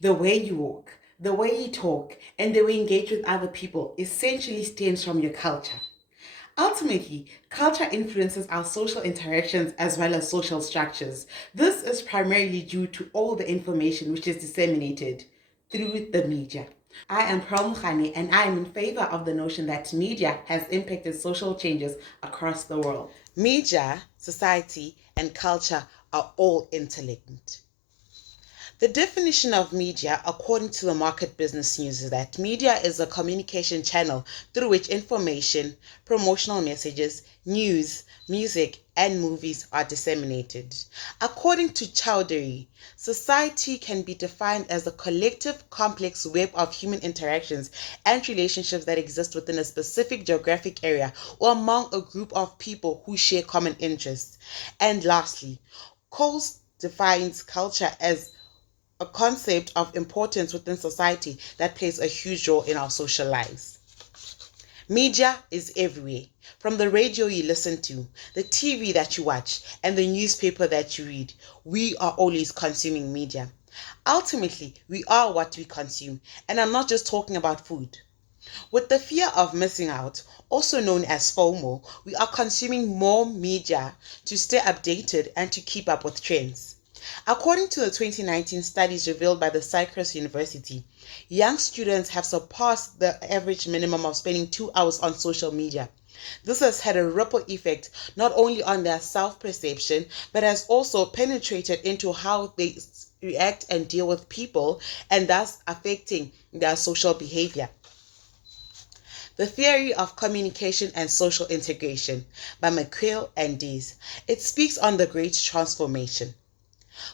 The way you walk, the way you talk, and the way you engage with other people essentially stems from your culture. Ultimately, culture influences our social interactions as well as social structures. This is primarily due to all the information which is disseminated through the media. I am Mogane, and I am in favor of the notion that media has impacted social changes across the world. Media, society, and culture are all interlinked. The definition of media, according to the Market Business News, is that media is a communication channel through which information, promotional messages, news, music, and movies are disseminated. According to Chowdhury, society can be defined as a collective, complex web of human interactions and relationships that exist within a specific geographic area or among a group of people who share common interests. And lastly, Coles defines culture as a concept of importance within society that plays a huge role in our social lives. Media is everywhere, from the radio you listen to, the TV that you watch, and the newspaper that you read. We are always consuming media. Ultimately, we are what we consume, and I'm not just talking about food. With the fear of missing out, also known as FOMO, we are consuming more media to stay updated and to keep up with trends. According to the 2019 studies revealed by the Cyprus University, young students have surpassed the average minimum of spending 2 hours on social media. This has had a ripple effect not only on their self-perception, but has also penetrated into how they react and deal with people, and thus affecting their social behavior. The Theory of Communication and Social Integration by McQuill and Dees. It speaks on the Great Transformation.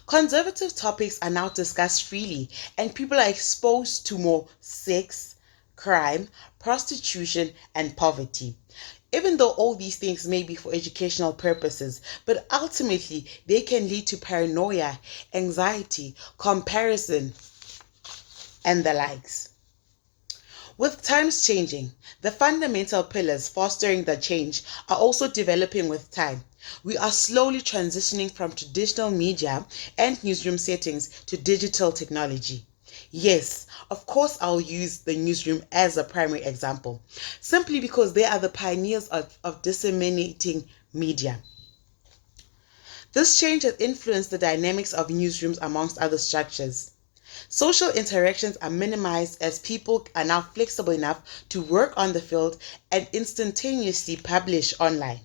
Conservative topics are now discussed freely, and people are exposed to more sex, crime, prostitution, and poverty. Even though all these things may be for educational purposes, but ultimately they can lead to paranoia, anxiety, comparison, and the likes. With times changing, the fundamental pillars fostering the change are also developing with time. We are slowly transitioning from traditional media and newsroom settings to digital technology. Yes, of course, I'll use the newsroom as a primary example, simply because they are the pioneers of disseminating media. This change has influenced the dynamics of newsrooms amongst other structures. Social interactions are minimized as people are now flexible enough to work on the field and instantaneously publish online.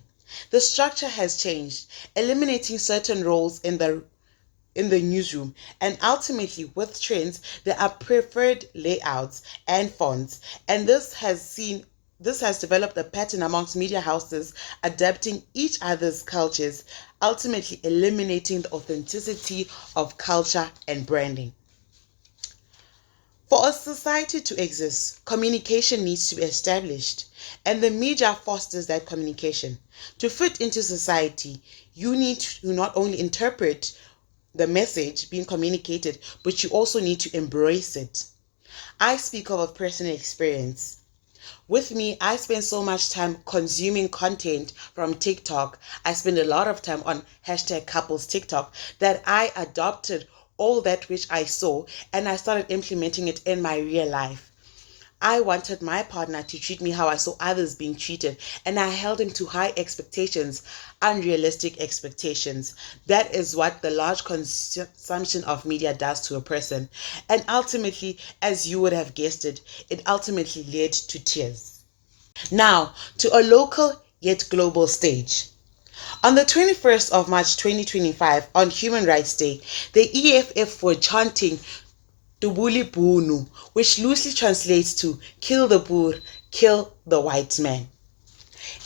The structure has changed, eliminating certain roles in the newsroom, and ultimately with trends there are preferred layouts and fonts, and this has developed a pattern amongst media houses adapting each other's cultures, ultimately eliminating the authenticity of culture and branding. For a society to exist, communication needs to be established, and the media fosters that communication. To fit into society, you need to not only interpret the message being communicated, but you also need to embrace it. I speak of a personal experience. With me, I spend so much time consuming content from TikTok. I spend a lot of time on hashtag couples TikTok that I adopted all that which I saw and I started implementing it in my real life. I wanted my partner to treat me how I saw others being treated, and I held him to high expectations, unrealistic expectations. That is what the large consumption of media does to a person. And ultimately, as you would have guessed it, it ultimately led to tears. Now, to a local yet global stage. On the 21st of March 2025, on Human Rights Day, the EFF were chanting Dubuli Bunu, which loosely translates to kill the Boer, kill the white man.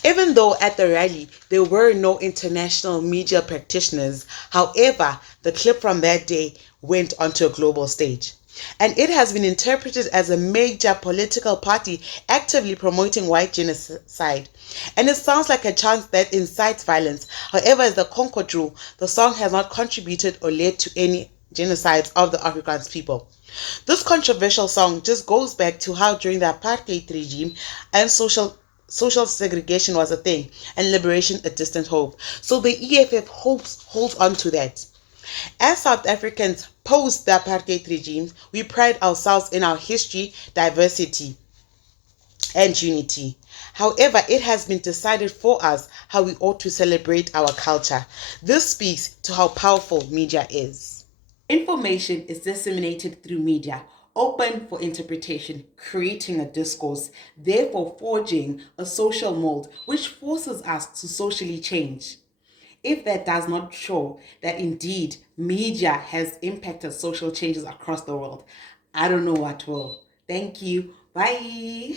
Even though at the rally there were no international media practitioners, however, the clip from that day went onto a global stage. And it has been interpreted as a major political party actively promoting white genocide. And it sounds like a chant that incites violence. However, as the Concord rule, the song has not contributed or led to any genocides of the Afrikaans people. This controversial song just goes back to how during the apartheid regime and social segregation was a thing and liberation a distant hope. So the EFF holds on to that. As South Africans post the apartheid regime, we pride ourselves in our history, diversity, and unity. However, it has been decided for us how we ought to celebrate our culture. This speaks to how powerful media is. Information is disseminated through media, open for interpretation, creating a discourse, therefore forging a social mold which forces us to socially change. If that does not show that indeed media has impacted social changes across the world, I don't know what will. Thank you. Bye.